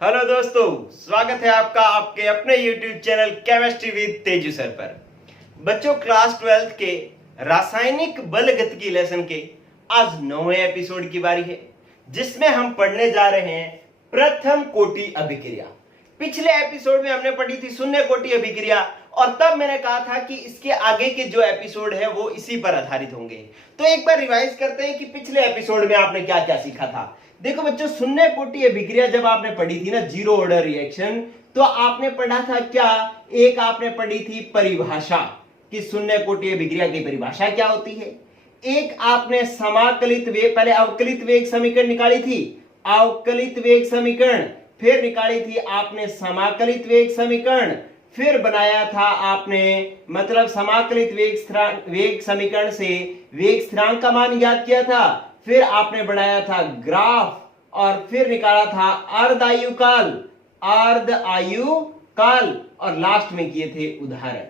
Hello दोस्तों, स्वागत है आपका आपके अपने YouTube channel chemistry with Teju sir पर। बच्चों, क्लास 12 के रासायनिक बल गतिकी लेसन के आज 9वें एपिसोड की बारी है, जिसमें हम पढ़ने जा रहे हैं प्रथम कोटि अभिक्रिया। पिछले एपिसोड में हमने पढ़ी थी शून्य कोटि अभिक्रिया, और तब मैंने कहा था कि इसके आगे के जो एपिसोड है वो इसी पर आधारित होंगे। तो एक बार रिवाइज करते हैं कि पिछले एपिसोड में आपने क्या क्या सीखा था। देखो बच्चों, शून्य कोटि अभिक्रिया जब आपने पढ़ी थी ना, जीरो ऑर्डर रिएक्शन, तो आपने पढ़ा था क्या, एक आपने पढ़ी थी परिभाषा कि शून्य कोटि अभिक्रिया की परिभाषा क्या होती है। एक आपने समाकलित वेग, पहले अवकलित वेग समीकरण निकाली थी, अवकलित वेग समीकरण, फिर निकाली थी आपने समाकलित वेग समीकरण, फिर बनाया था आपने मतलब समाकलित वेग समीकरण से वेग स्थिरांक का मान ज्ञात किया था, फिर आपने बनाया था ग्राफ, और फिर निकाला था अर्ध आयु काल, और लास्ट में किए थे उदाहरण।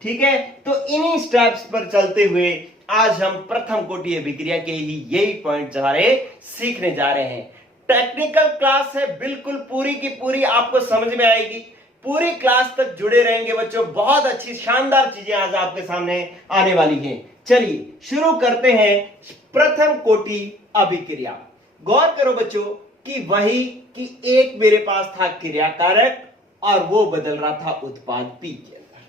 ठीक है, तो इन्हीं स्टेप्स पर चलते हुए आज हम प्रथम कोटि अभिक्रिया के ही यही पॉइंट सारे सीखने जा रहे हैं। टेक्निकल क्लास है, बिल्कुल पूरी की पूरी आपको समझ में आएगी। पूरी क्लास तक जुड़े रहेंगे बच्चों, बहुत अच्छी शानदार चीजें आज आपके सामने आने वाली हैं। चलिए शुरू करते हैं प्रथम कोटि अभिक्रिया। गौर करो बच्चों कि वही कि एक मेरे पास था क्रियाकारक और वो बदल रहा था उत्पाद P के अंदर।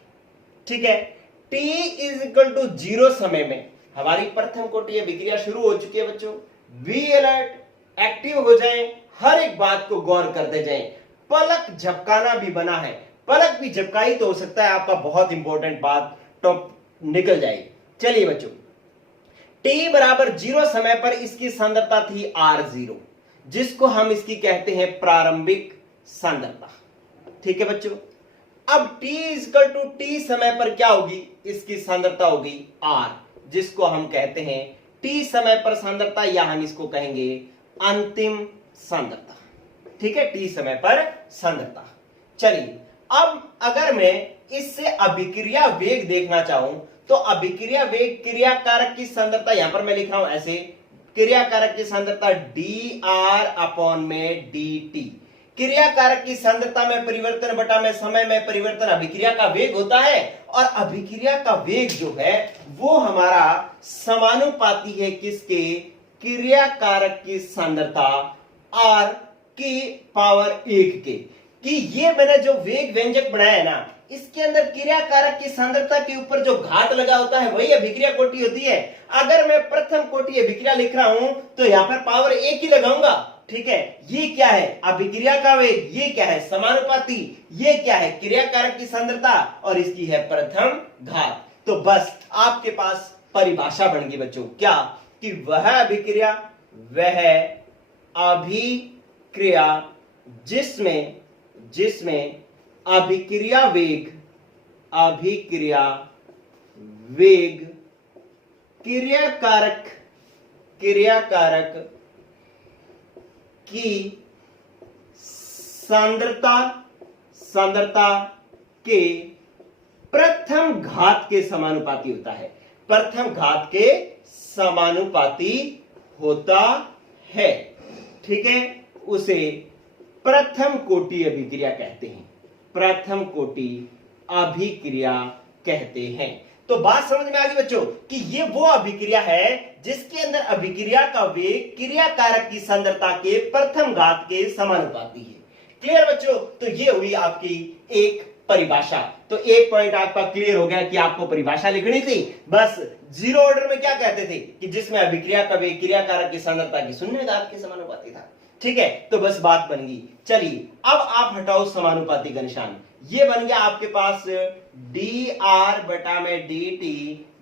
ठीक है, T इज इक्वल टू 0 समय में हमारी प्रथम कोटि अभिक्रिया शुरू हो चुकी है बच्चों। बी अलर्ट, एक्टिव हो जाएं, हर एक बात को गौर करते जाएं। पलक झपकाना भी बना है, पलक भी झपकाई तो हो सकता है आपका बहुत इंपॉर्टेंट बात तो निकल जाएगी। चलिए बच्चों, t बराबर 0 समय पर इसकी सांद्रता थी R0, जिसको हम इसकी कहते हैं प्रारंभिक सांद्रता। ठीक है बच्चों, अब t इक्वल टू t समय पर क्या होगी, इसकी सांद्रता होगी R, जिसको हम कहते हैं t समय पर सांद्रता, या हम इसको कहेंगे अंतिम सांद्रता। ठीक है, t समय पर सांद्रता। चलिए, अब अगर मैं इससे अभिक्रिया वेग देखना चाहूं तो अभिक्रिया वेग क्रिया कारक की सांद्रता, यहां पर मैं लिख रहा हूं ऐसे, क्रिया कारक की सांद्रता dr अपॉन में dt। क्रिया कारक की सांद्रता में परिवर्तन बटा में समय में परिवर्तन अभिक्रिया का वेग होता है, और अभिक्रिया का वेग जो है वो हमारा समानुपाती है किसके, क्रिया कारक की सांद्रता r की पावर 1 के। कि ये मैंने जो वेग व्यंजक बनाया है ना, इसके अंदर क्रिया कारक की सांद्रता के ऊपर जो घात लगा होता है वही अभिक्रिया कोटि होती है। अगर मैं प्रथम कोटि अभिक्रिया लिख रहा हूं तो यहां पर पावर 1 ही लगाऊंगा। ठीक है, ये क्या है, अभिक्रिया का वेग, ये क्या है समानुपाती, ये क्या है क्रिया कारक की सांद्रता, और इसकी है प्रथम घात। तो बस आपके पास परिभाषा बन गई बच्चों, क्या कि वह अभिक्रिया जिसमें अभिक्रिया वेग क्रिया कारक की सांद्रता के प्रथम घात के समानुपाती होता है, प्रथम घात के समानुपाती होता है। ठीक है, उसे प्रथम कोटि अभिक्रिया कहते हैं, प्रथम कोटि अभिक्रिया कहते हैं। तो बात समझ में आ गई बच्चों कि ये वो अभिक्रिया है जिसके अंदर अभिक्रिया का वेग क्रिया कारक की सांद्रता के प्रथम घात के समानुपाती है। क्लियर बच्चों, तो ये हुई आपकी एक परिभाषा। तो एक पॉइंट आपका क्लियर हो गया कि आपको परिभाषा लिखनी थी। बस जीरो ऑर्डर में क्या कहते थे कि जिसमें अभिक्रिया का वेग क्रिया कारक की सांद्रता की शून्य घात के समानुपाती था। ठीक है, तो बस बात बन गई। चलिए, अब आप हटाओ समानुपाती का निशान, ये बन गया आपके पास dr बटा में dt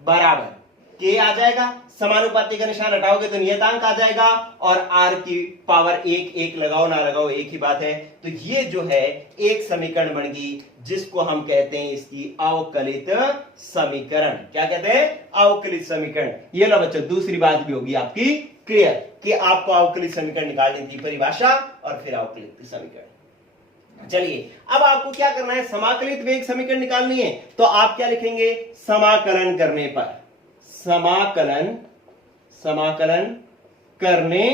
बराबर k आ जाएगा। समानुपाती का निशान हटाओगे तो नियतांक आ जाएगा, और r की पावर 1 लगाओ ना लगाओ एक ही बात है। तो ये जो है एक समीकरण बन गई, जिसको हम कहते हैं इसकी अवकलित समीकरण। क्या कहते हैं, अवकलित समीकरण। ये लो बच्चों, दूसरी बात भी होगी आपकी क्लियर कि आपको अवकलित समीकरण निकालनी थी, परिभाषा और फिर अवकलित समीकरण। चलिए, अब आपको क्या करना है, समाकलित वेग समीकरण निकालनी है। तो आप क्या लिखेंगे, समाकलन करने पर, समाकलन करने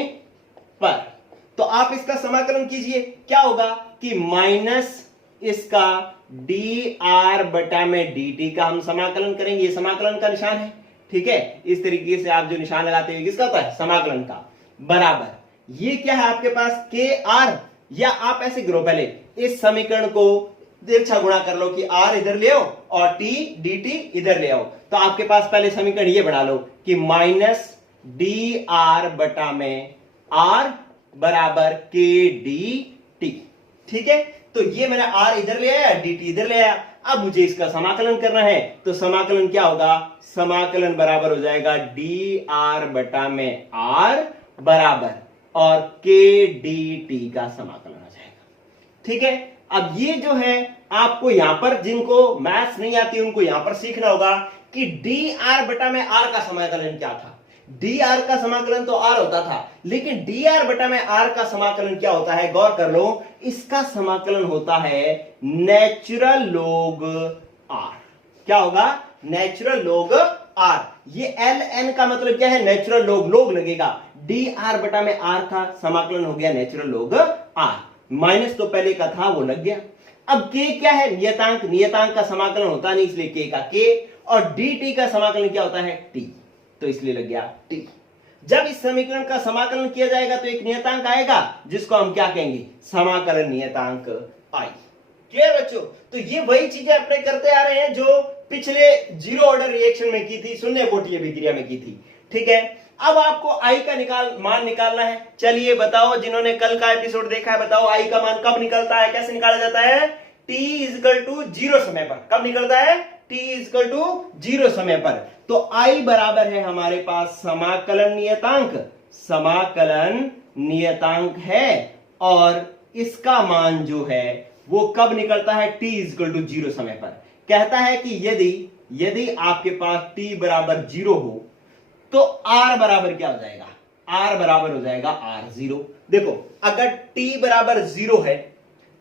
पर तो आप इसका समाकलन कीजिए, क्या होगा कि माइनस इसका डी आर बटा में डी टी का हम समाकलन करेंगे, ये समाकलन का निशान है, ठीक है। इस तरीके से आप जो निशान लगाते हुए किसका होता है, समाकलन का, बराबर ये क्या है आपके पास के आर, या आप ऐसे करो पहले इस समीकरण को तिरछा गुणा कर लो कि आर इधर ले आओ और टी डी टी इधर ले आओ, तो आपके पास पहले समीकरण ये बना लो कि माइनस डी आर बटा में आर बराबर के डी टी, ठीक है। तो ये मैंने आर इधर ले आया, डी टी इधर ले आया, अब मुझे इसका समाकलन करना है, तो समाकलन क्या होगा, समाकलन बराबर हो जाएगा डी आर बटा में आर बराबर और के डी टी का समाकलन हो जाएगा, ठीक है। अब ये जो है आपको यहां पर, जिनको मैथ्स नहीं आती उनको यहां पर सीखना होगा कि डी आर बटा में आर का समाकलन क्या था। डी आर का समाकलन तो आर होता था, लेकिन डी आर बटा में आर का समाकलन क्या होता है, गौर कर लो, इसका समाकलन होता है नेचुरल लोग आर। क्या होगा, नेचुरल लोग आर। ये एल एन का मतलब क्या है, नेचुरल लोग, लोग लगेगा, डी आर बटा में आर का समाकलन हो गया नेचुरल लोग आर, माइनस तो पहले का था वो लग गया। अब के क्या है, नियतांक, नियतांक का समाकलन होता नहीं इसलिए के का के, और डी टी का समाकलन क्या होता है, टी, तो इसलिए लग गया टी। जब इस समीकरण का समाकलन किया जाएगा तो एक नियतांक आएगा जिसको हम क्या कहेंगे, समाकलन नियतांक आई। क्लियर बच्चों, तो ये वही चीजें अपने करते आ रहे हैं जो पिछले जीरो ऑर्डर रिएक्शन में की थी, शून्य कोटि अभिक्रिया में की थी, ठीक है। अब आपको आई का मान निकालना है। चलिए बताओ, जिन्होंने कल का एपिसोड देखा है बताओ आई का मान कब निकलता है, कैसे निकाला जाता है, t इक्वल टू 0 समय पर। कब निकलता है, t इक्वल टू 0 समय पर। तो आई बराबर है हमारे पास समाकलन नियतांक, समाकलन नियतांक है, और इसका मान जो है वो कब निकलता है, t इक्वल टू 0 समय पर। कहता है कि यदि आपके पास t बराबर 0 हो तो r बराबर क्या हो जाएगा, r बराबर हो जाएगा r0। देखो अगर t बराबर 0 है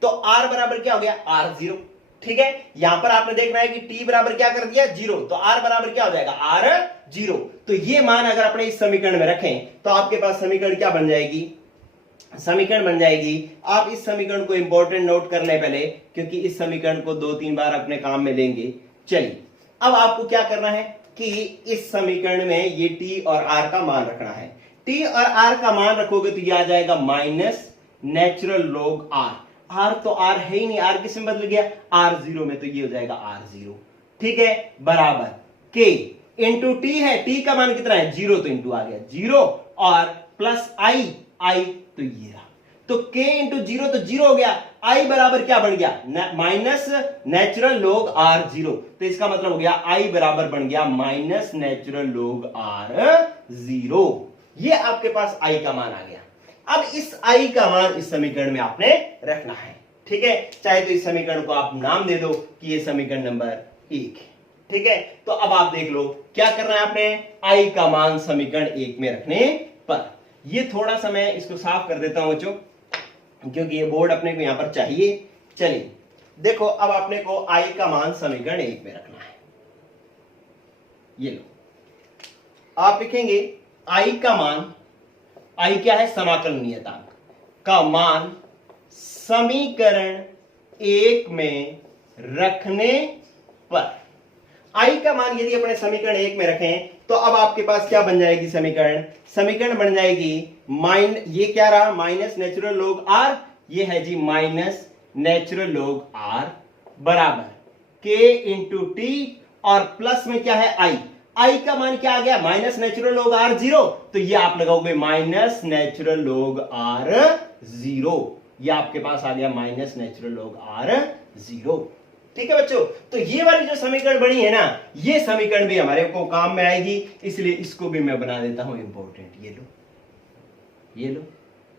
तो r बराबर क्या हो गया, r0, ठीक है। यहां पर आपने देखना है कि t बराबर क्या कर दिया, 0, तो r बराबर क्या हो जाएगा, r0। तो ये मान अगर अपने इस समीकरण में रखें तो आपके पास समीकरण क्या बन जाएगी, समीकरण बन जाएगी। आप इस समीकरण को इंपॉर्टेंट नोट कर लें पहले, क्योंकि इस समीकरण को 2-3 बार अपने काम में लेंगे। चलिए अब आपको क्या करना है कि इस समीकरण में ये t और r का मान रखना है। t और r का मान रखोगे तो ये आ जाएगा minus natural log r। r तो r है ही नहीं, r किस में बदल गया, r0 में, तो ये हो जाएगा r0, ठीक है, बराबर k इंटू t है, t का मान कितना है 0, तो इंटू आ गया 0, और प्लस i तो ये रहा, तो k इंटू 0 तो 0 हो गया, i बराबर क्या बन गया, माइनस नेचुरल लॉग r0, तो इसका मतलब हो गया i बराबर बन गया माइनस नेचुरल लॉग r0। ये आपके पास i का मान आ गया। अब इस i का मान इस समीकरण में आपने रखना है, ठीक है। चाहे तो इस समीकरण को आप नाम दे दो कि ये समीकरण नंबर 1 है, ठीक है। तो अब आप देख लो क्या करना है आपने, i का मान समीकरण 1 में रखने पर। ये थोड़ा सा मैं इसको साफ कर देता हूं बच्चों, क्योंकि ये बोर्ड अपने को यहां पर चाहिए। चलिए देखो, अब अपने को i का मान समीकरण 1 में रखना है। ये लो, आप लिखेंगे i का मान, i क्या है, समाकलन नियतांक का मान समीकरण 1 में रखने पर। i का मान यदि अपने समीकरण 1 में रखें तो अब आपके पास क्या बन जाएगी, समीकरण बन जाएगी ये क्या रहा, माइनस नेचुरल लॉग r, ये है जी माइनस नेचुरल लॉग r बराबर k इंटू टी, और प्लस में क्या है i का मान क्या आ गया, माइनस नेचुरल लॉग r0, तो ये आप लगाओगे माइनस नेचुरल लॉग r0, ये आपके पास आ गया माइनस नेचुरल लॉग r0, ठीक है बच्चों। तो ये वाली जो समीकरण बनी है ना, ये समीकरण भी हमारे को काम में आएगी, इसलिए इसको भी मैं बना देता हूं इंपॉर्टेंट। ये लो,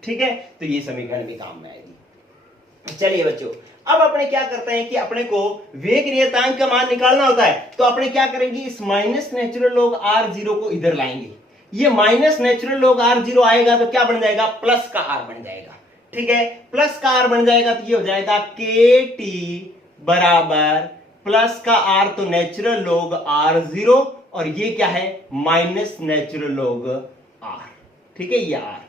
ठीक है, तो ये समीकरण भी काम में आएगी। चलिए बच्चों, अब अपने क्या करते हैं कि अपने को वेग नियतांक का मान निकालना होता है, तो अपने क्या करेंगे, इस माइनस नेचुरल लॉग r0 को इधर लाएंगे। ये माइनस नेचुरल लॉग r0 आएगा तो क्या बन जाएगा, प्लस का r बन जाएगा, ठीक है। प्लस का r बन जाएगा तो ये हो जाएगा kt बराबर प्लस का r तो नेचुरल लॉग r0, और ये क्या है, माइनस नेचुरल लॉग r, ठीक है, ये r,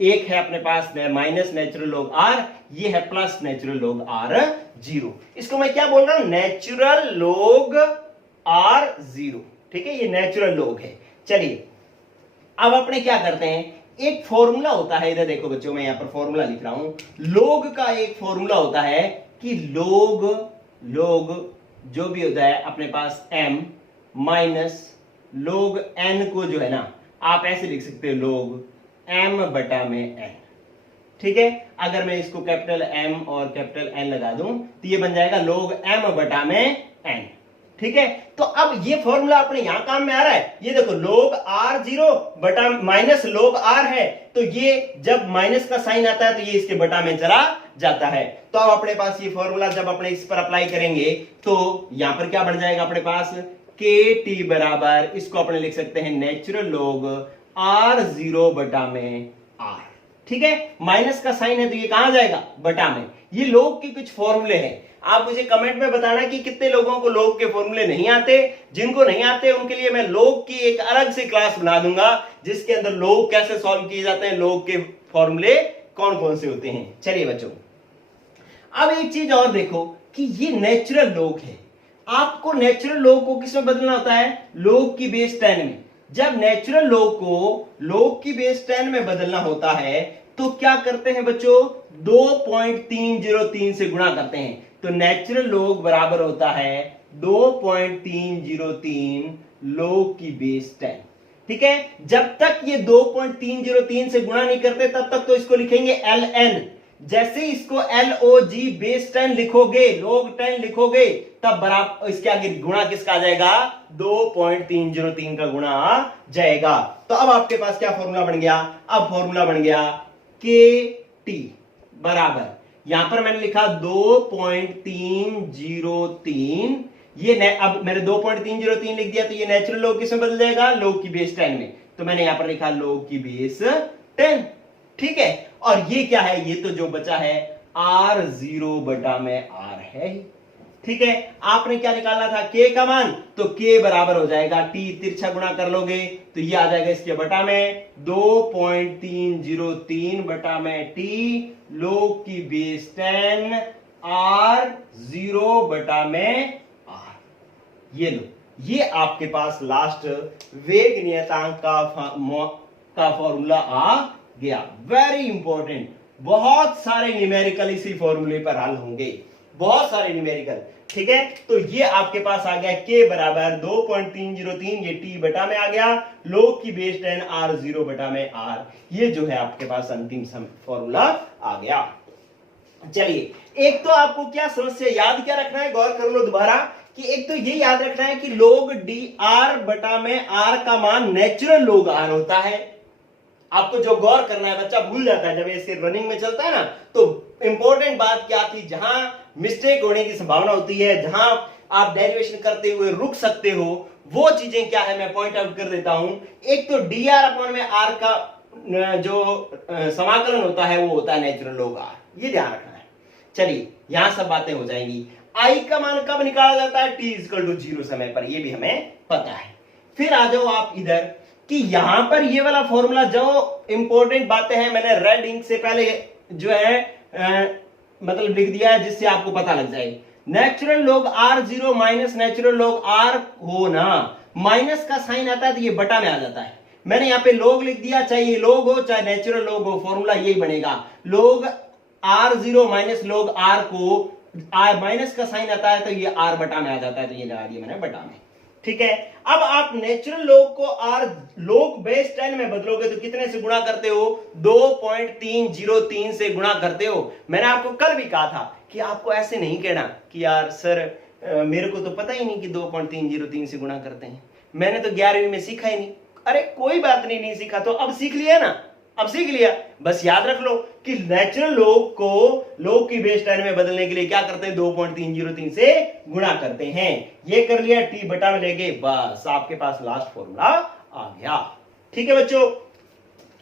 एक है अपने पास माइनस नेचुरल लॉग आर, ये है प्लस नेचुरल लॉग आर 0। इसको मैं क्या बोल रहा हूं, नेचुरल लॉग आर 0। ठीक है, ये नेचुरल लॉग है। चलिए अब अपने क्या करते हैं, एक फॉर्मूला होता है, इधर देखो बच्चों मैं यहां पर फॉर्मूला लिख रहा हूं। लोग का एक फॉर्मूला होता है कि लोग जो भी होता है अपने पास m माइनस लोग n को जो है ना आप ऐसे लिख सकते हो लोग m बटा में n। ठीक है, अगर मैं इसको कैपिटल M और कैपिटल N लगा दूं तो ये बन जाएगा लोग m बटा में n। ठीक है, तो अब ये फॉर्मूला अपने यहां काम में आ रहा है। ये देखो लोग r0 बटा माइनस लोग r है, तो ये जब माइनस का साइन आता है तो ये इसके बटा में चला जाता है। तो अब अपने पास ये फॉर्मूला जब अपने इस पर अप्लाई करेंगे तो यहां पर क्या बढ़ जाएगा अपने पास, kt बराबर, इसको अपने लिख सकते हैं नेचुरल लॉग r0 बटा में r। ठीक है, माइनस का साइन है तो ये कहां जाएगा, बटा में। ये लोग के कुछ फॉर्मूले हैं, आप मुझे कमेंट में बताना कि कितने लोगों को लोग के फॉर्मूले नहीं आते। जिनको नहीं आते उनके लिए मैं लोग की एक अलग से क्लास बना दूंगा जिसके अंदर लोग कैसे सॉल्व किए जाते हैं, लोग के फॉर्मूले कौन कौन से होते हैं। चलिए बच्चों अब एक चीज और देखो कि ये नेचुरल लोग है, आपको नेचुरल लोग को किसमें बदलना होता है, लोग की बेस 10 में। जब नेचुरल लोग को लोग की बेस 10 में बदलना होता है तो क्या करते हैं बच्चों, 2.303 से गुणा करते हैं। तो नेचुरल लोग बराबर होता है 2.303 लोग की बेस 10। ठीक है, जब तक ये 2.303 से गुणा नहीं करते तब तक तो इसको लिखेंगे ln। जैसे ही इसको log बेस 10 लिखोगे, लोग 10 लिखोगे, तब बराबर इसके आगे गुणा किसका आ जाएगा, 2.303 का गुणा आ जाएगा। तो अब आपके पास क्या फॉर्मूला बन गया, अब फॉर्मूला बन गया kt बराबर, यहां पर मैंने लिखा 2.303, ये अब मैंने 2.303 लिख दिया तो ये नेचुरल लॉग किसमें बदल जाएगा, लॉग की बेस 10 में। तो मैंने यहां पर लिखा लॉग की बेस 10। ठीक है, और ये क्या है, ये तो जो बचा है r0 बटा में r है। ठीक है, आपने क्या निकालना था, k का मान, तो k बराबर हो जाएगा t, तिरछा गुणा कर लोगे तो ये आ जाएगा इसके बटा में 2.303 बटा में t लोग की बेस 10 r0 बटा में r। ये लो, ये आपके पास लास्ट वेग नियतांक का फॉर्मूला आ गया। वेरी इंपॉर्टेंट, बहुत सारे न्यूमेरिकल इसी फॉर्मूले पर हल होंगे, बहुत सारे न्यूमेरिकल। ठीक है, तो ये आपके पास आ गया k बराबर 2.303, ये t बटा में आ गया, लोग की बेस 10 r0 बटा में r। ये जो है आपके पास अंतिम फॉर्मूला आ गया। चलिए, एक तो आपको क्या समस्या याद क्या रखना है, गौर कर लो दोबारा, कि एक तो ये याद रखना है कि लोग dr बटा में r का मान नेचुरल लोग r होता है। आपको जो गौर करना है, बच्चा भूल जाता है जब ऐसे रनिंग में चलता है ना, तो इंपॉर्टेंट बात क्या थी, जहां मिस्टेक होने की संभावना होती है, जहां आप डेरिवेशन करते हुए रुक सकते हो, वो चीजें क्या है मैं पॉइंट आउट कर देता हूं। एक तो dr अपॉन में r का जो समाकलन होता है वो होता है नेचुरल लॉग r, ये ध्यान रखना है। चलिए यहां सब बातें हो जाएंगी। i का मान कब निकाला जाता है, t इक्वल टू 0 समय पर, ये भी हमें पता है। फिर आ जाओ आप इधर कि यहां पर ये वाला फॉर्मूला, जो इंपॉर्टेंट बातें हैं मैंने रेड इंक से पहले जो है मतलब लिख दिया है जिससे आपको पता लग जाए। Natural log r0 minus natural log r हो ना, माइनस का साइन आता है तो ये बटा में आ जाता है। मैंने यहाँ पे लॉग लिख दिया, चाहे ये लॉग हो चाहे नेचुरल लॉग हो, फॉर्मूला यही बनेगा। Log r0 minus log r को माइनस का साइन आता है तो ये r बटा में आ जाता है, तो ये लगा दिया मैंने बटा में। ठीक है, अब आप नेचुरल लॉग को r लॉग बेस 10 में बदलोगे तो कितने से गुणा करते हो, 2.303 से गुणा करते हो। मैंने आपको कल भी कहा था कि आपको ऐसे नहीं कहना कि यार सर मेरे को तो पता ही नहीं कि 2.303 से गुणा करते हैं, मैंने तो 11वीं में सीखा ही नहीं। अरे कोई बात नहीं, नहीं सीखा तो अब सीख लिया ना, अब सीख लिया। बस याद रख लो कि नेचुरल लॉग को लॉग की बेस 10 में बदलने के लिए क्या करते हैं, 2.303 से गुणा करते हैं। ये कर लिया, t बटा में लेके, बस आपके पास लास्ट फॉर्मूला आ गया। ठीक है बच्चों,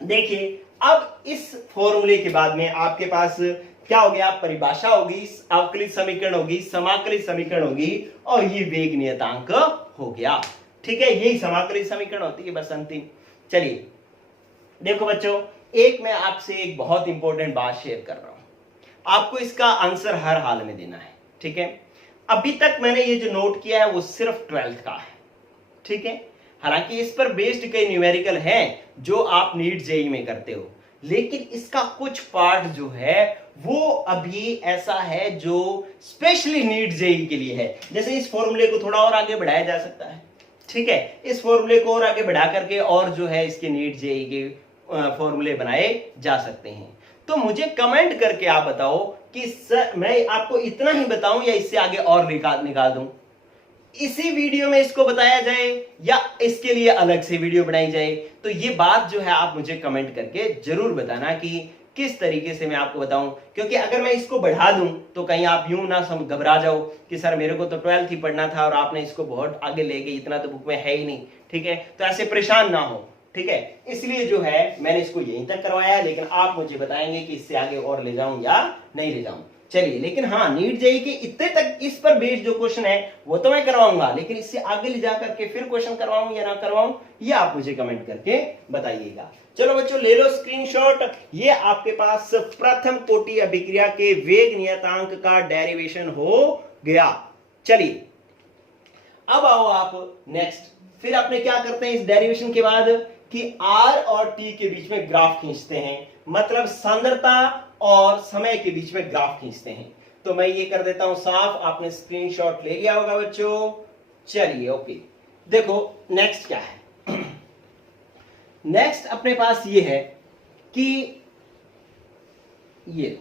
देखिए अब इस फॉर्मूले के बाद में आपके पास क्या हो गया, परिभाषा होगी, अवकलित समीकरण होगी, समाकलित समीकरण होगी, और ये वेग नियतांक हो गया। ठीक है, यही समाकलित समीकरण होती है बस अंतिम। चलिए देखो बच्चों, एक मैं आपसे एक बहुत इंपॉर्टेंट बात शेयर कर रहा हूं, आपको इसका आंसर हर हाल में देना है, ठीक है। अभी तक मैंने ये जो नोट किया है वो सिर्फ 12th का है, ठीक है। हालांकि इस पर बेस्ड कई न्यूमेरिकल हैं जो आप नीट जेई में करते हो, लेकिन इसका कुछ पार्ट जो है वो अभी ऐसा है जो स्पेशली नीट जेई के लिए है। जैसे इस फॉर्मूले को थोड़ा और आगे बढ़ाया जा सकता है, ठीक है। इस फॉर्मूले को और आगे बढ़ा करके और जो है इसके नीट जेई के फॉर्मूले बनाए जा सकते हैं। तो मुझे कमेंट करके आप बताओ कि सर मैं आपको इतना ही बताऊं या इससे आगे और निकाल दूं, इसी वीडियो में इसको बताया जाए या इसके लिए अलग से वीडियो बनाई जाए। तो ये बात जो है आप मुझे कमेंट करके जरूर बताना कि किस तरीके से मैं आपको बताऊं, क्योंकि अगर मैं इसको बढ़ा दूं तो कहीं आप यूं ना घबरा जाओ कि सर मेरे को तो 12th ही पढ़ना था और आपने इसको बहुत आगे ले गए, इतना तो बुक में है ही नहीं, ठीक है। तो ऐसे परेशान ना हो, ठीक है। इसलिए जो है मैंने इसको यहीं तक करवाया है, लेकिन आप मुझे बताएंगे कि इससे आगे और ले जाऊं या नहीं ले जाऊं। चलिए, लेकिन हाँ, नीट जेई के इतने तक इस पर बेस्ड जो क्वेश्चन है वो तो मैं करवाऊंगा, लेकिन इससे आगे ले जा करके फिर क्वेश्चन करवाऊं या ना करवाऊं ये आप मुझे कमेंट करके बताइएगा। चलो बच्चों, ले लो स्क्रीनशॉट। ये आपके पास प्रथम कोटि अभिक्रिया के वेग नियतांक का डेरिवेशन हो गया। चलिए अब आओ आप नेक्स्ट, फिर अपने क्या करते हैं इस डेरिवेशन के बाद कि R और T के बीच में ग्राफ खींचते हैं, मतलब सांद्रता और समय के बीच में ग्राफ खींचते हैं। तो मैं ये कर देता हूं साफ, आपने स्क्रीनशॉट ले लिया होगा बच्चों। चलिए ओके, देखो नेक्स्ट क्या है। नेक्स्ट अपने पास ये है कि ये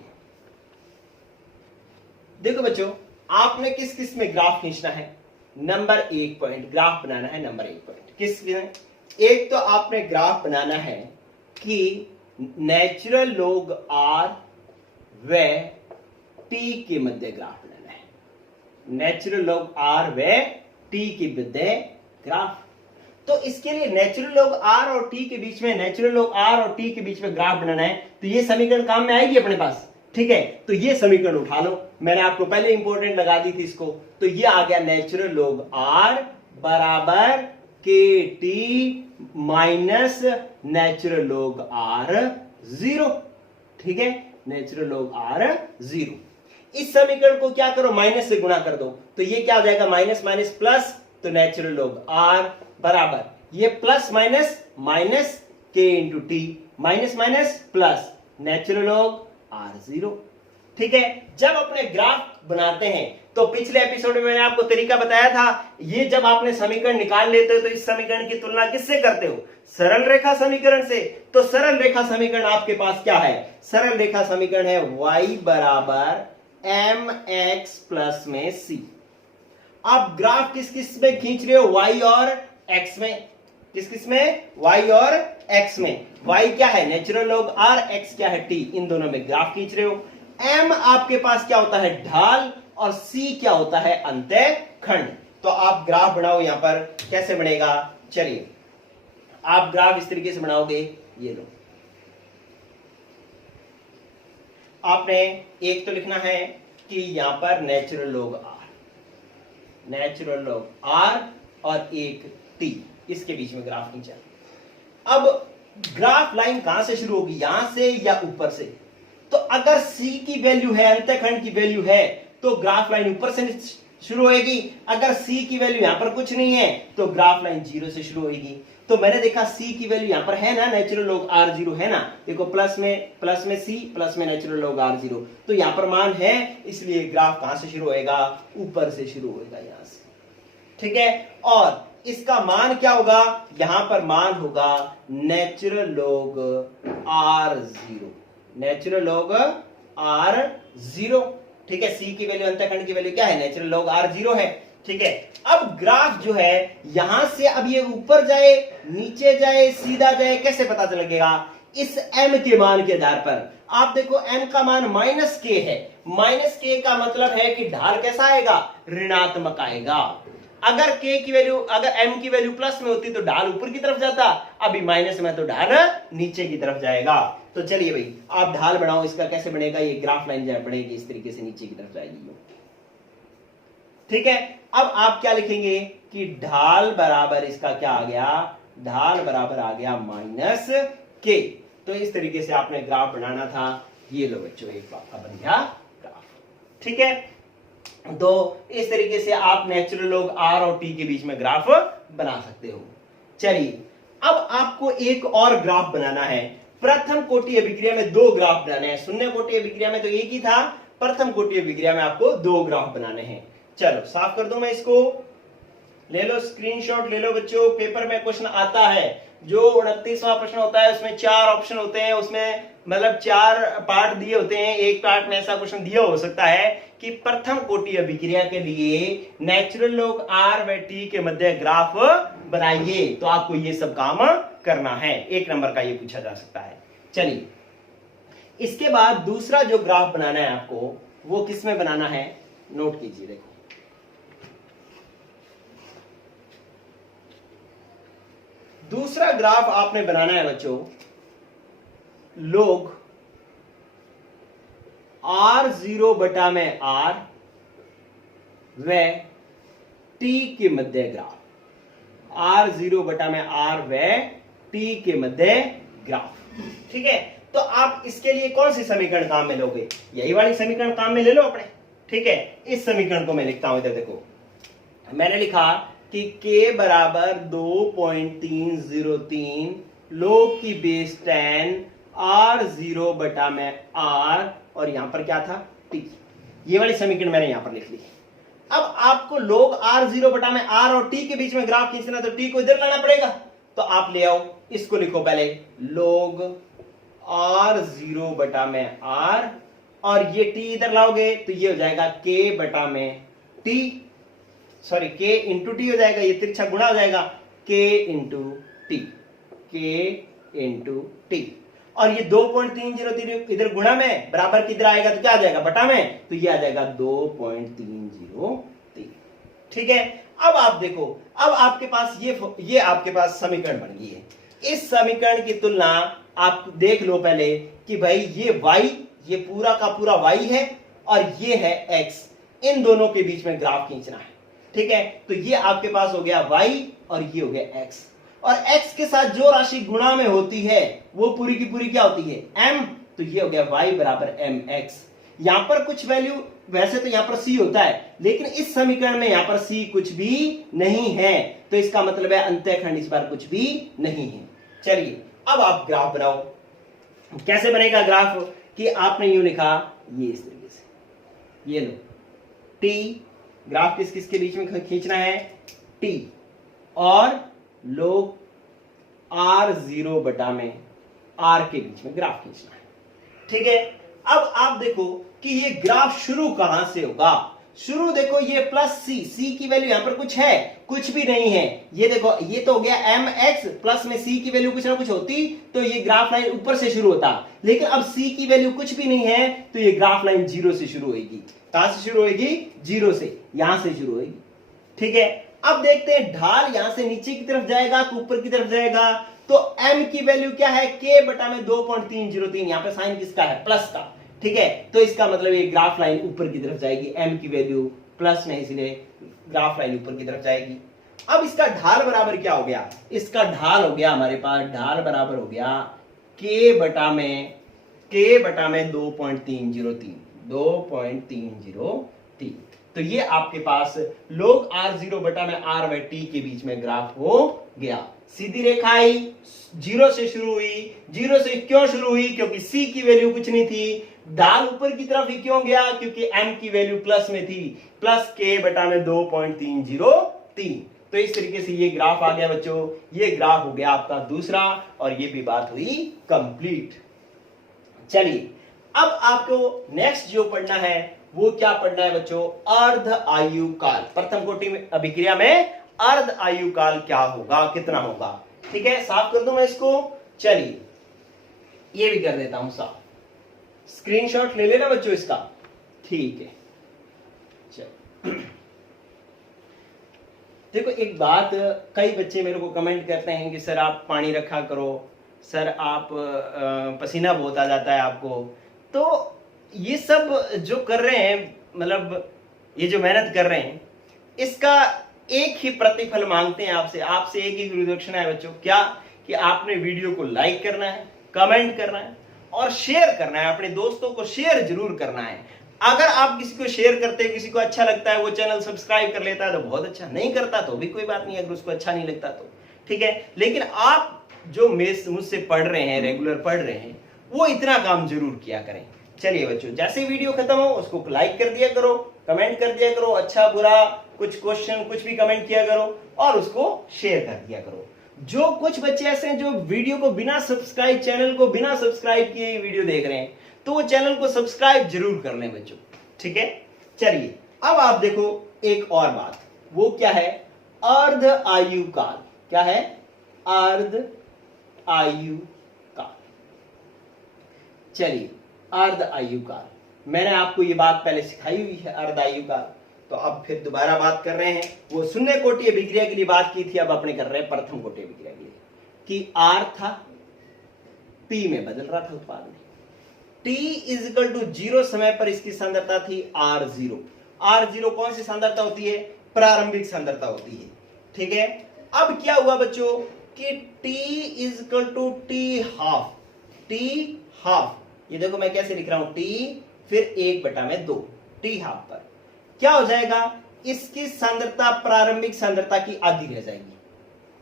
देखो बच्चों, आपने किस किस में ग्राफ खींचना है। नंबर 1 पॉइंट ग्राफ बनाना है। नंबर 1 पॉइंट किस में, एक तो आपने ग्राफ बनाना है कि नेचुरल लॉग R व T के मध्य ग्राफ बनाना है। नेचुरल लॉग R व T के मध्य ग्राफ। तो इसके लिए नेचुरल लॉग R और T के बीच में, नेचुरल लॉग R और T के बीच में ग्राफ बनाना है। तो ये समीकरण काम में आएगी अपने पास, ठीक है। तो ये समीकरण उठा लो, मैंने आपको पहले इंपॉर्टेंट लगा दी थी इसको। तो ये आ गया नेचुरल लॉग R बराबर KT minus natural log R 0, ठीक है। Natural log R 0। इस समीकरण को क्या करो, माइनस से गुणा कर दो। तो ये क्या हो जाएगा, माइनस माइनस प्लस, तो नेचुरल लॉग R बराबर ये plus minus minus K into T, minus minus plus natural log R 0, ठीक है। जब अपने ग्राफ बनाते हैं तो पिछले एपिसोड में मैंने आपको तरीका बताया था, ये जब आपने समीकरण निकाल लेते हो तो इस समीकरण की तुलना किससे करते हो, सरल रेखा समीकरण से। तो सरल रेखा समीकरण आपके पास क्या है, सरल रेखा समीकरण है y बराबर mx प्लस में c। आप ग्राफ किस किस में खींच रहे हो, y और x में। किस किस में, y और x में। y क्या है नेचुरल लॉग R, x क्या है t, इन दोनों में ग्राफ खींच रहे हो। m आपके पास क्या होता है, ढाल, और c क्या होता है, अंतःखंड। तो आप ग्राफ बनाओ, यहां पर कैसे बनेगा, चलिए आप ग्राफ इस तरीके से बनाओगे। ये लो, आपने एक तो लिखना है कि यहां पर natural log R, natural log R और एक t, इसके बीच में ग्राफ खींचा। अब ग्राफ लाइन कहां से शुरू होगी, यहां से या ऊपर से। तो अगर c की वैल्यू है, अंतःखंड की वैल्यू है, तो ग्राफ लाइन ऊपर से शुरू होगी। अगर c की वैल्यू यहां पर कुछ नहीं है तो ग्राफ लाइन 0 से शुरू होगी। तो मैंने देखा c की वैल्यू यहां पर है ना, नेचुरल लॉग R 0 है ना, देखो प्लस में c प्लस में नेचुरल लॉग R 0, तो यहां पर मान है, इसलिए ग्राफ कहां से शुरू होएगा, ऊपर से शुरू होएगा, यहां से, ठीक है। और इसका मान क्या होगा, यहां पर मान होगा natural log R 0, natural log R 0, ठीक है। c की वैल्यू, अंतःखंड की वैल्यू क्या है, नेचुरल लॉग R 0 है, ठीक है। अब ग्राफ जो है यहां से अब ये ऊपर जाए, नीचे जाए, सीधा जाए, कैसे पता चलेगा, इस m के मान के आधार पर। आप देखो m का मान माइनस k है, माइनस k का मतलब है कि ढाल कैसा आएगा, ऋणात्मक आएगा। अगर k की वैल्यू, अगर m की वैल्यू प्लस में होती तो ढाल ऊपर की तरफ जाता, अभी माइनस में तो ढाल नीचे की तरफ जाएगा। तो चलिए भाई आप ढाल बनाओ, इसका कैसे बनेगा, ये ग्राफ लाइन जो बढ़ेगी इस तरीके से नीचे की तरफ जाएगी, ठीक है। अब आप क्या लिखेंगे कि ढाल बराबर इसका क्या आ गया, ढाल बराबर आ गया माइनस k। तो इस तरीके से आपने ग्राफ बनाना था। ये लो बच्चों, एक आपका बन गया ग्राफ। ठीक है, तो इस तरीके से आप नेचुरल लॉग आर और टी के बीच में ग्राफ बना सकते हो। चलिए, अब आपको एक और ग्राफ बनाना है। प्रथम कोटि अभिक्रिया में दो ग्राफ बनाने हैं। शून्य कोटि अभिक्रिया में तो एक ही था, प्रथम कोटि अभिक्रिया में आपको दो ग्राफ बनाने हैं। चलो साफ कर दूं मैं इसको, ले लो स्क्रीनशॉट ले लो बच्चों। पेपर में क्वेश्चन आता है, जो 29वां प्रश्न होता है उसमें 4 ऑप्शन होते हैं, उसमें मतलब 4 पार्ट दिए होते हैं। एक पार्ट में ऐसा क्वेश्चन दिया हो सकता है कि प्रथम कोटि अभिक्रिया के लिए नेचुरल लॉग आर व टी के मध्य ग्राफ बनाइए। तो आपको ये सब काम करना है, 1 नंबर का ये पूछा जा सकता है। चलिए, इसके बाद दूसरा जो ग्राफ बनाना है आपको, वो किस में बनाना है, नोट कीजिए। देखो, दूसरा ग्राफ आपने बनाना है बच्चों, लोग R0 बटा में R व T के मध्य ग्राफ। R0 बटा में R व T के मध्य ग्राफ। ठीक है, तो आप इसके लिए कौन सी समीकरण काम में लोगे, यही वाली समीकरण काम में ले लो अपने। ठीक है, इस समीकरण को मैं लिखता हूं इधर। देखो, मैंने लिखा कि k बराबर 2.303 log की बेस 10 R0 बटा में R, और यहां पर क्या था, T। ये वाली समीकरण मैंने यहां पर लिख ली। अब आपको log R0 बटा में R और T के बीच में ग्राफ खींचना, तो T को इधर लाना पड़ेगा। तो आप ले आओ, इसको लिखो पहले, log R0 बटा में R, और ये T इधर लाओगे तो ये हो जाएगा k बटा में T, sorry k into T हो जाएगा, ये तिरछा गुणा हो जाएगा, k into T, k into T. और ये 2.303 इधर गुणा में, बराबर किधर आएगा तो क्या आ जाएगा, बटा में, तो ये आ जाएगा 2.303। ठीक है, अब आप देखो, अब आपके पास ये आपके पास समीकरण बन गई है। इस समीकरण की तुलना आप देख लो पहले कि भाई ये y, ये पूरा का पूरा y है, और ये है x, इन दोनों के बीच में ग्राफ खींचना है। ठीक है, तो ये आपके पास हो गया y और ये हो गया x, और x के साथ जो राशि गुणा में होती है वो पूरी की पूरी क्या होती है, m, तो ये हो गया y बराबर mx। यहां पर कुछ वैल्यू, वैसे तो यहां पर c होता है, लेकिन इस समीकरण में यहां पर c कुछ भी नहीं है, तो इसका मतलब है अंतःखंड इस बार कुछ भी नहीं है। चलिए, अब आप ग्राफ बनाओ। कैसे बनेगा ग्राफ, कि आपने यूं लिखा, ये इस तरीके से, ये लो t, ग्राफ किस किस के बीच में खींचना है, t, और लोग R0 बटा में R के बीच में ग्राफ खींचना है। ठीक है, अब आप देखो कि ये ग्राफ शुरू कहां से होगा। शुरू देखो, ये प्लस c की वैल्यू यहां पर कुछ है, कुछ भी नहीं है। ये देखो, ये तो हो गया mx, प्लस में c की वैल्यू कुछ ना कुछ होती तो ये ग्राफ लाइन ऊपर से शुरू होता, लेकिन अब c की वैल्यू कुछ भी नहीं है, तो ये ग्राफ लाइन 0 से शुरू होगी। कहां से शुरू होगी, 0 से, यहां से शुरू होगी। ठीक है, अब देखते हैं ढाल यहां से नीचे की तरफ जाएगा कि ऊपर की तरफ जाएगा। तो m की वैल्यू क्या है, k बटा में 2.303, यहां पे साइन किसका है, प्लस का। ठीक है, तो इसका मतलब ये ग्राफ लाइन ऊपर की तरफ जाएगी, m की वैल्यू प्लस में, इसलिए ग्राफ लाइन ऊपर की तरफ जाएगी। अब इसका ढाल बराबर क्या हो गया, इसका ढाल हो गया हमारे पास, ढाल बराबर हो गया k बटा में 2.303। तो ये आपके पास log R0 बटा में R व T के बीच में ग्राफ हो गया। सीधी रेखा आई, 0 से शुरू हुई। 0 से क्यों शुरू हुई, क्योंकि C की वैल्यू कुछ नहीं थी। ढाल ऊपर की तरफ ही क्यों गया, क्योंकि M की वैल्यू प्लस में थी, प्लस k बटा में 2.303। तो इस तरीके से ये ग्राफ आ गया बच्चों, ये ग्राफ हो गया आपका दूसरा, और ये भी बात हुई कंप्लीट। चलिए, अब आपको नेक्स्ट जो पढ़ना है वो क्या पढ़ना है बच्चों, अर्ध आयु काल। प्रथम कोटि में अभिक्रिया में अर्ध आयु काल क्या होगा, कितना होगा। ठीक है, साफ कर दूं मैं इसको। चलिए, ये भी कर देता हूं साफ, स्क्रीनशॉट ले लेना बच्चों इसका। ठीक है, चलो देखो, एक बात, कई बच्चे मेरे को कमेंट करते हैं कि सर आप पानी रखा करो, सर आप पसीना बहुत आ जाता है आपको। तो ये सब जो कर रहे हैं, मतलब ये जो मेहनत कर रहे हैं, इसका एक ही प्रतिफल मांगते हैं आपसे। आपसे एक ही गुरुदक्षिणा है बच्चों, क्या, कि आपने वीडियो को लाइक करना है, कमेंट करना है और शेयर करना है, अपने दोस्तों को शेयर जरूर करना है। अगर आप किसी को शेयर करते हैं, किसी को अच्छा लगता है, वो चैनल सब्सक्राइब कर लेता है तो बहुत अच्छा, नहीं करता तो भी कोई बात नहीं, अगर उसको अच्छा नहीं लगता तो ठीक है। लेकिन आप जो मुझसे पढ़ रहे हैं, रेगुलर पढ़ रहे हैं, वो इतना काम जरूर किया करें। चलिए बच्चों, जैसे वीडियो खत्म हो उसको लाइक कर दिया करो, कमेंट कर दिया करो, अच्छा बुरा कुछ क्वेश्चन कुछ भी कमेंट किया करो और उसको शेयर कर दिया करो। जो कुछ बच्चे ऐसे हैं जो वीडियो को बिना सब्सक्राइब, चैनल को बिना सब्सक्राइब किए वीडियो देख रहे हैं, तो वो चैनल को सब्सक्राइब जरूर कर लें बच्चों, ठीक है। चलिए अब आप देखो एक और बात, वो क्या है, अर्ध आयु काल। क्या है? अर्ध आयु काल। चलिए, अर्ध आयु काल, मैंने आपको ये बात पहले सिखाई हुई है, अर्ध आयु काल, तो अब फिर दोबारा बात कर रहे हैं। वो शून्य कोटि अभिक्रिया के लिए बात की थी, अब अपने कर रहे हैं प्रथम कोटि अभिक्रिया के लिए, कि आर था, पी में बदल रहा था उत्पाद में। T इजिकल टू 0 समय पर इसकी सांद्रता थी R0। R0 कौन सी सांद्रता होती है? प्रारंभिक सांद्रता होती है, ठीक है। अब क्या हुआ बच्चों कि T equal to T half, T half, ये देखो मैं कैसे लिख रहा हूं, T फिर 1/2, T हाफ पर क्या हो जाएगा, इसकी सांद्रता प्रारंभिक सांद्रता की आधी रह जाएगी,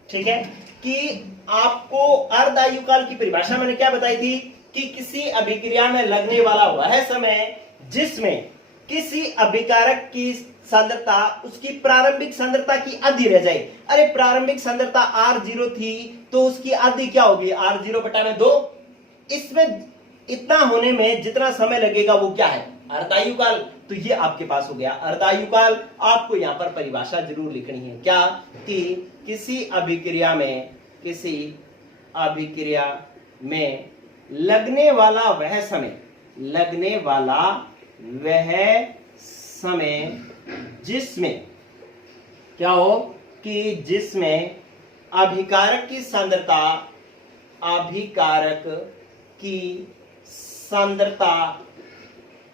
ठीक है। कि आपको अर्ध आयु काल की परिभाषा मैंने क्या बताई थी कि किसी अभिक्रिया में लगने वाला वह समय जिसमें किसी अभिकारक की सांद्रता उसकी प्रारंभिक सांद्रता की आधी रह जाए। अरे प्रारंभिक सांद्रता R0 थी तो उसकी आधी क्या होगी, R0/2। इसमें इतना होने में जितना समय लगेगा वो क्या है, अर्धायु काल। तो ये आपके पास हो गया अर्धायु काल। आपको यहां पर परिभाषा जरूर लिखनी है, क्या, कि किसी अभिक्रिया में लगने वाला वह समय जिसमें क्या हो, कि जिसमें अभिकारक की सांद्रता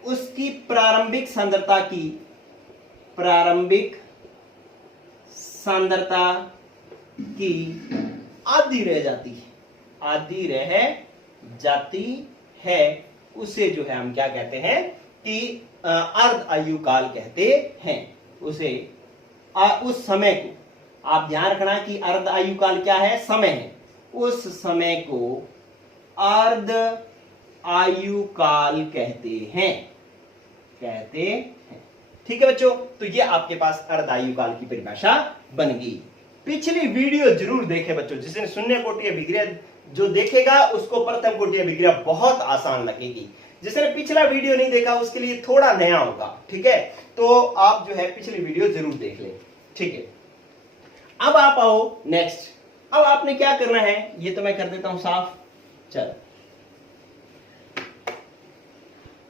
उसकी प्रारंभिक सांद्रता की आधी रह जाती है, उसे जो है हम क्या कहते हैं कि अर्ध आयु काल कहते हैं। उस समय को आप ध्यान रखना कि अर्ध आयु काल क्या है, समय है, उस समय को अर्ध आयु काल कहते हैं। ठीक है बच्चों, तो ये आपके पास अर्ध आयु काल की परिभाषा बन गई। पिछली वीडियो जरूर देखें बच्चों, जिसने शून्य कोटि अभिक्रिया जो देखेगा उसको प्रथम कोटि अभिक्रिया बहुत आसान लगेगी। जिसने पिछला वीडियो नहीं देखा उसके लिए थोड़ा नया होगा, ठीक है। तो आप जो है पिछली वीडियो जरूर देख लें, ठीक है। अब आप आओ नेक्स्ट। अब आपने क्या करना है, ये तो मैं कर देता हूं साफ। चलो,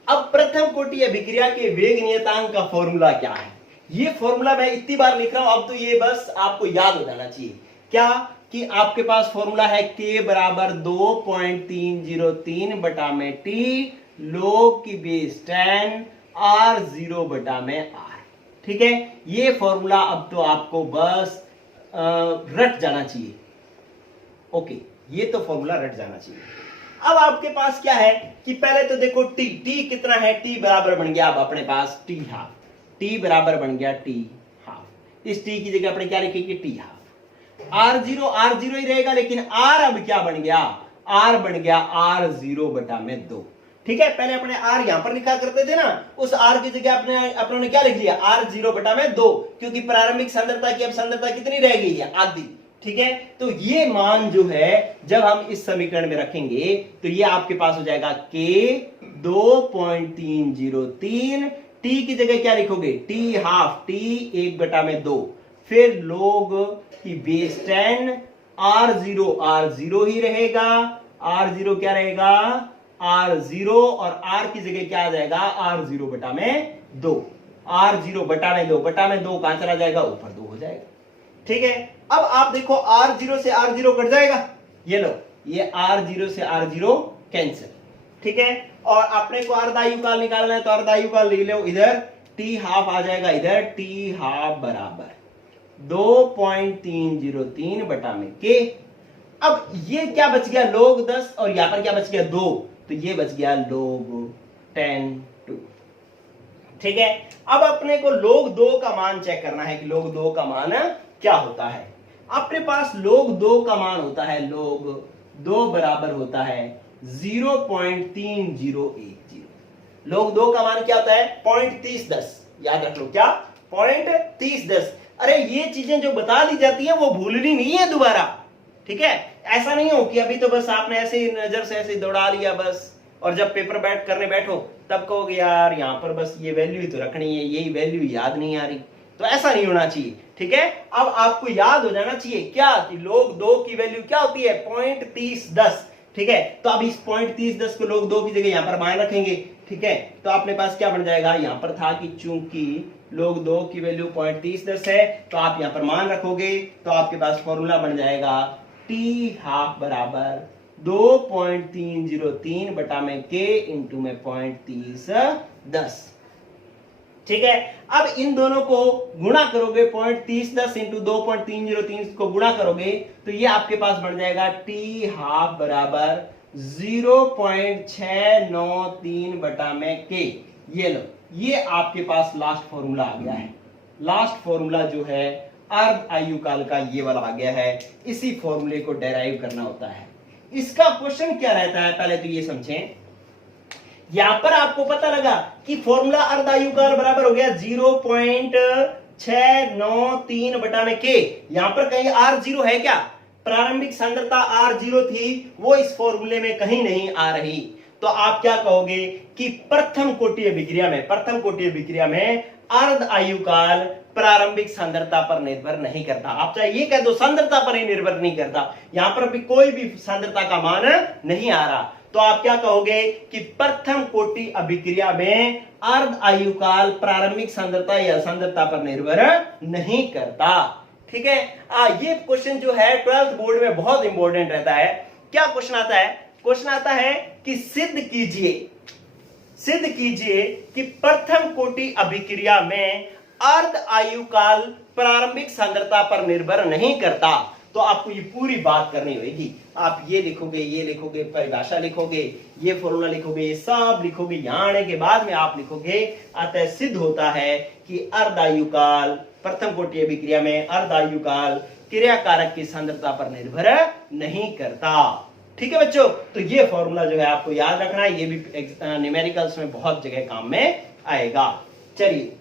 अब प्रथम कोटि अभिक्रिया के वेग नियतांक का फॉर्मूला क्या है, ये फॉर्मूला मैं इतनी बार लिख रहा हूं, अब तो ये बस आपको याद हो जाना चाहिए। क्या कि आपके पास फॉर्मूला है K बराबर 2.303/T log की बेस 10 R0/R, ठीक है। ये फॉर्मूला अब तो आपको बस रट जाना चाहिए। ओके, ये तो फॉर्मूला रट जाना चाहिए। अब आपके पास क्या है कि पहले तो देखो T कितना है, T बराबर बन गया अब अपने पास T हाफ, T बराबर बन गया T हाफ। इस T की जगह अपने क्या लिखेंगे, T हाफ। R0 ही रहेगा, लेकिन R अब क्या बन गया, R बन गया R0/2, ठीक है। पहले अपने R यहां पर लिखा करते थे ना, उस R की जगह अपने ने क्या लिख लिया, R0/2, क्योंकि प्रारंभिक सांद्रता की अब सांद्रता कितनी रह गई है, आधी, ठीक है। तो ये मान जो है जब हम इस समीकरण में रखेंगे तो ये आपके पास हो जाएगा K 2.303, T की जगह क्या लिखोगे, T हाफ, T 1/2, फिर log की बेस 10 R0 ही रहेगा, R0 क्या रहेगा, R0, और R की जगह क्या आ जाएगा, R0/2, R0/2 कहां चला जाएगा, ऊपर 2 हो जाएगा, ठीक है। अब आप देखो R0 से R0 कट जाएगा, ये लो, ये R0 से R0 कैंसिल, ठीक है। और अपने को अर्धायु काल निकालना है तो अर्धायु काल लिख लो, इधर T हाफ आ जाएगा, इधर T हाफ बराबर 2.303/K, अब ये क्या बच गया, log 10, और यहां पर क्या बच गया 2, तो ये बच गया log 10/2। ठीक है, अब अपने को log 2 का मान चेक करना है कि log 2 का मान क्या होता है। अपने पास log 2 का मान होता है, log 2 बराबर होता है 0.3010। log 2 का मान क्या होता है 0.3010, याद रख लो क्या 0.3010। अरे ये चीजें जो बता दी जाती है वो भूलनी नहीं है दोबारा, ठीक है। ऐसा नहीं हो कि अभी तो बस आपने ऐसे ही नजर से ऐसे दौड़ा लिया बस, और जब पेपर बैठ करने बैठो तब कहोगे यार यहाँ पर बस ये वैल्यू ही तो रखनी है, यही वैल्यू याद नहीं आ रही। तो ऐसा नहीं होना चाहिए, ठीक है। अब आपको याद हो जाना चाहिए क्या कि log 2 की वैल्यू क्या होती है 0.3010, ठीक है। तो अब इस 0.3010 को log 2 की जगह यहाँ पर मान रखेंगे, ठीक है। तो अपने पास क्या बन जाएगा, यहाँ पर था कि चूंकि log 2 की वैल्यू 0.3010 है, तो आप यहाँ पर मान रखोगे, तो आपके पास फॉर्मूला बन जाएगा t½ बराबर 2.303 बटा में k इंटू में 0.3010, ठीक है। अब इन दोनों को गुणा करोगे, 0.3010 इंटू 2.303 को गुणा करोगे, तो ये आपके पास बन जाएगा t½ बराबर 0.693 बटा में k। ये लो, ये आपके पास लास्ट फॉर्मूला आ गया है। लास्ट फॉर्मूला जो है अर्ध आयु काल का ये वाला आ गया है। इसी फॉर्मूले को डेराइव करना होता है। इसका क्वेश्चन क्या रहता है, पहले तो ये समझें। यहां पर आपको पता लगा कि फॉर्मूला अर्ध आयु काल बराबर हो गया 0.693 बटा में k। यहां पर कहीं r0 है क्या, प्रारंभिक सांद्रता r0 थी, वो इस फॉर्मूले में कहीं नहीं आ रही। तो आप क्या कहोगे कि प्रथम कोटीय विक्रिया में अर्ध आयु काल प्रारंभिक सांद्रता पर निर्भर नहीं करता। आप चाहे ये कह दो सांद्रता पर ही निर्भर नहीं करता, यहां पर भी कोई भी सांद्रता का मान नहीं आ रहा। तो आप क्या कहोगे कि प्रथम कोटि अभिक्रिया में अर्ध आयु काल प्रारंभिक सांद्रता या सांद्रता पर निर्भर नहीं करता, ठीक है। ये क्वेश्चन जो है 12th बोर्ड में बहुत इंपॉर्टेंट रहता है। क्या क्वेश्चन आता है, क्वेश्चन आता है कि सिद्ध कीजिए कि प्रथम कोटि अभिक्रिया में अर्ध आयु काल प्रारंभिक सांद्रता पर निर्भर नहीं करता। तो आपको ये पूरी बात करनी होगी। आप ये लिखोगे, परिभाषा लिखोगे, ये फॉर्मूला लिखोगे, ये सब लिखोगे। यहां आने के बाद में आप लिखोगे अतः सिद्ध होता है कि अर्ध आयु काल प्रथम कोटि अभिक्रिया में अर्ध आयु काल क्रिया कारक की सांद्रता पर निर्भर नहीं करता, ठीक है बच्चों। तो ये फॉर्मूला जो है आपको याद रखना है, ये भी न्यूमेरिकल्स में बहुत जगह काम में आएगा। चलिए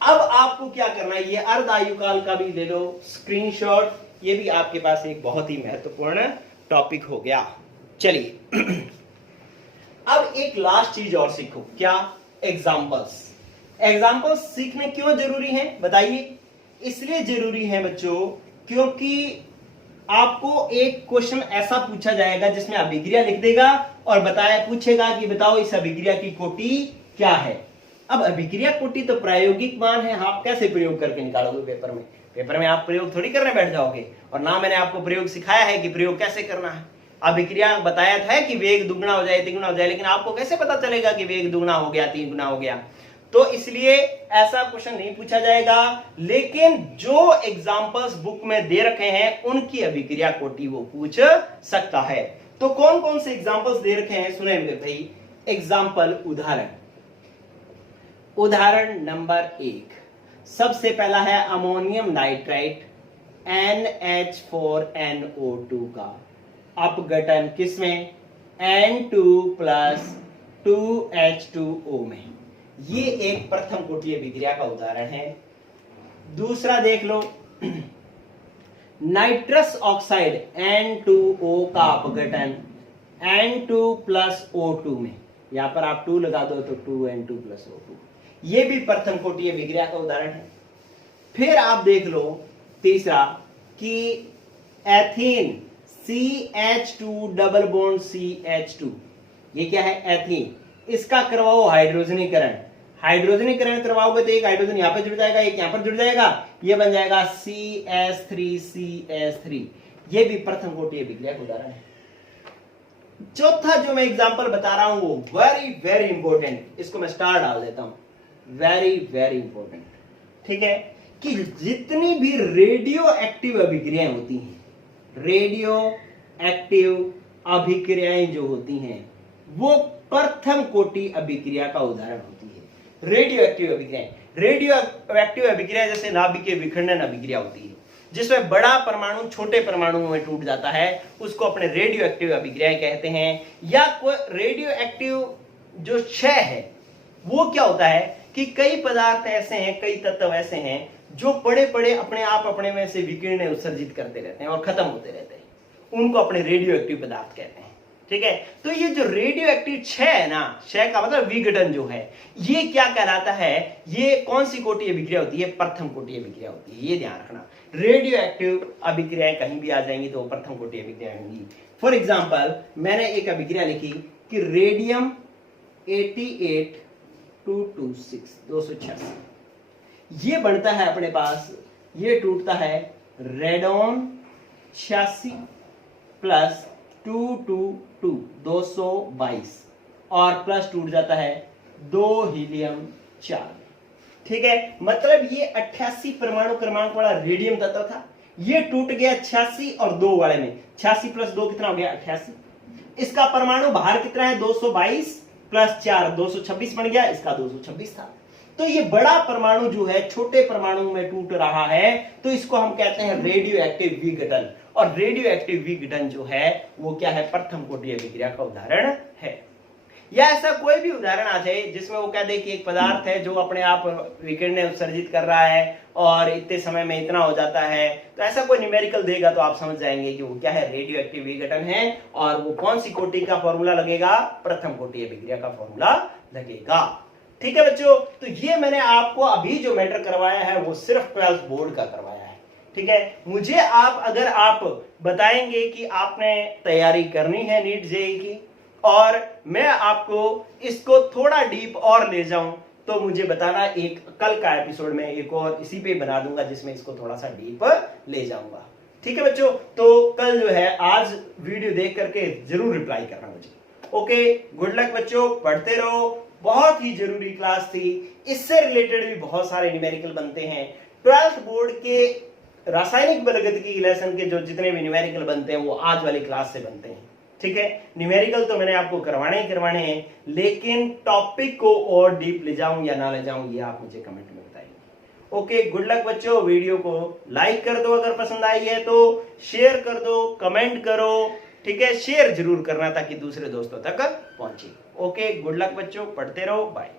अब आपको क्या करना है, ये अर्ध आयु काल का भी ले लो स्क्रीनशॉट, ये भी आपके पास एक बहुत ही महत्वपूर्ण टॉपिक हो गया। चलिए अब एक लास्ट चीज और सीखो, क्या, एग्जांपल्स सीखने क्यों जरूरी है बताइए। इसलिए जरूरी है बच्चों क्योंकि आपको एक क्वेश्चन ऐसा पूछा जाएगा जिसमें अभिक्रिया लिख देगा और पूछेगा कि बताओ इस अभिक्रिया की कोटि क्या है। अब अभिक्रिया कोटि तो प्रायोगिक मान है, आप कैसे प्रयोग करके निकालोगे पेपर में आप प्रयोग थोड़ी करने बैठ जाओगे, और ना मैंने आपको प्रयोग सिखाया है कि प्रयोग कैसे करना है। अभिक्रिया बताया था कि वेग दुगना हो जाए, तिगुना हो जाए, लेकिन आपको कैसे पता चलेगा कि वेग दुगना हो गया, 3 गुना हो गया। तो इसलिए ऐसा क्वेश्चन नहीं पूछा जाएगा, लेकिन जो एग्जांपल्स बुक में दे रखे हैं उनकी अभिक्रिया कोटि वो पूछ सकता है। तो कौन कौन से एग्जांपल्स दे रखे हैं सुने मेरे भाई। एग्जांपल, उदाहरण नंबर 1, सबसे पहला है अमोनियम नाइट्राइट NH4NO2 का अपघटन किसमें, N2 प्लस 2H2O में। ये एक प्रथम कोटि अभिक्रिया का उदाहरण है। दूसरा देख लो, नाइट्रस ऑक्साइड N2O का अपघटन N2 प्लस O2 में। यहां पर आप 2 लगा दो तो 2N2 प्लस O2, ये भी प्रथम कोटि अभिक्रिया का उदाहरण है। फिर आप देख लो तीसरा कि ethene CH2 double bond CH2, ये क्या है एथीन, इसका करवाओ हाइड्रोजनीकरण करवाओगे तो एक हाइड्रोजन यहां पे जुड़ जाएगा, एक यहां पर जुड़ जाएगा, ये बन जाएगा CH3CH3, ये भी प्रथम कोटि अभिक्रिया का उदाहरण है। चौथा जो मैं एग्जांपल बता रहा हूं वो वेरी वेरी इंपॉर्टेंट, इसको मैं स्टार डाल देता हूं, वेरी वेरी इंपॉर्टेंट, ठीक है, कि जितनी भी रेडियो एक्टिव अभिक्रियाएं होती हैं, रेडियो एक्टिव अभिक्रियाएं जो होती हैं वो प्रथम कोटि अभिक्रिया का उदाहरण होती है। रेडियो एक्टिव अभिक्रियाएं, रेडियो एक्टिव अभिक्रिया जैसे नाभिकीय विखंडन अभिक्रिया होती है जिसमें बड़ा परमाणु छोटे परमाणुओं में टूट जाता है, उसको अपने रेडियो एक्टिव अभिक्रियाएं कहते हैं। या कोई रेडियो एक्टिव जो क्षय है वो क्या होता है कि कई पदार्थ ऐसे हैं, कई तत्व ऐसे हैं जो बड़े बड़े अपने आप अपने में से विकिरण उत्सर्जित करते रहते हैं और खत्म होते रहते हैं, उनको अपने रेडियो एक्टिव पदार्थ कहते हैं। ठीक है, तो ये जो रेडियो एक्टिव क्षय है ना, क्षय का मतलब विघटन जो है, ये क्या कहलाता है, ये कौन सी कोटि अभिक्रिया होती है, प्रथम कोटि अभिक्रिया होती है। ये ध्यान रखना, रेडियो एक्टिव अभिक्रियाएं कहीं भी आ जाएंगी तो प्रथम कोटि अभिक्रिया होंगी। फॉर एग्जाम्पल मैंने एक अभिक्रिया लिखी कि रेडियम 88-226 286, ये बनता है अपने पास, ये टूटता है रेडॉन 86 प्लस 222 222 और प्लस टूट जाता है 2 हीलियम 4। ठीक है, मतलब ये 88 परमाणु क्रमांक वाला रेडियम तत्व था, ये टूट गया 86 और 2 वाले में। 86 प्लस 2 कितना हो गया, 88। इसका परमाणु बाहर कितना है, 222 प्लस 4 226 बन गया, इसका 226 था। तो ये बड़ा परमाणु जो है छोटे परमाणु में टूट रहा है, तो इसको हम कहते हैं रेडियो एक्टिव विघटन। और रेडियो एक्टिव विघटन जो है वो क्या है, प्रथम कोटि अभिक्रिया का उदाहरण है। या ऐसा कोई भी उदाहरण आ जाए जिसमें वो कह दे कि एक पदार्थ है जो अपने आप विकिरण उत्सर्जित कर रहा है और इतने समय में इतना हो जाता है, तो ऐसा कोई न्यूमेरिकल देगा तो आप समझ जाएंगे कि वो क्या है, रेडियो एक्टिव विघटन है। और वो कौन सी कोटि का फॉर्मूला लगेगा, प्रथम कोटि अभिक्रिया का फॉर्मूला लगेगा। ठीक है बच्चों, तो ये मैंने आपको अभी जो मैटर करवाया है वो सिर्फ 12th बोर्ड का करवाया है। ठीक है, मुझे अगर आप बताएंगे कि आपने तैयारी करनी है नीट जेईई की और मैं आपको इसको थोड़ा डीप और ले जाऊं, तो मुझे बताना, एक कल का एपिसोड में एक और इसी पे बना दूंगा जिसमें इसको थोड़ा सा डीप ले जाऊंगा। ठीक है बच्चों, तो कल जो है, आज वीडियो देख करके जरूर रिप्लाई करना मुझे। ओके, गुड लक बच्चों, पढ़ते रहो, बहुत ही जरूरी क्लास थी। इससे रिलेटेड भी बहुत सारे न्यूमेरिकल बनते हैं। 12th बोर्ड के रासायनिक बलगतिकी लेसन के जो जितने भी न्यूमेरिकल बनते हैं वो आज वाली क्लास से बनते हैं। ठीक है, न्यूमेरिकल तो मैंने आपको करवाने ही करवाने हैं, लेकिन टॉपिक को और डीप ले जाऊं या ना ले जाऊं ये आप मुझे कमेंट में बताइए। ओके, गुड लक बच्चों, वीडियो को लाइक कर दो, अगर पसंद आई है तो शेयर कर दो, कमेंट करो। ठीक है, शेयर जरूर करना ताकि दूसरे दोस्तों तक पहुंचे। ओके, गुड लक बच्चों, पढ़ते रहो, बाय।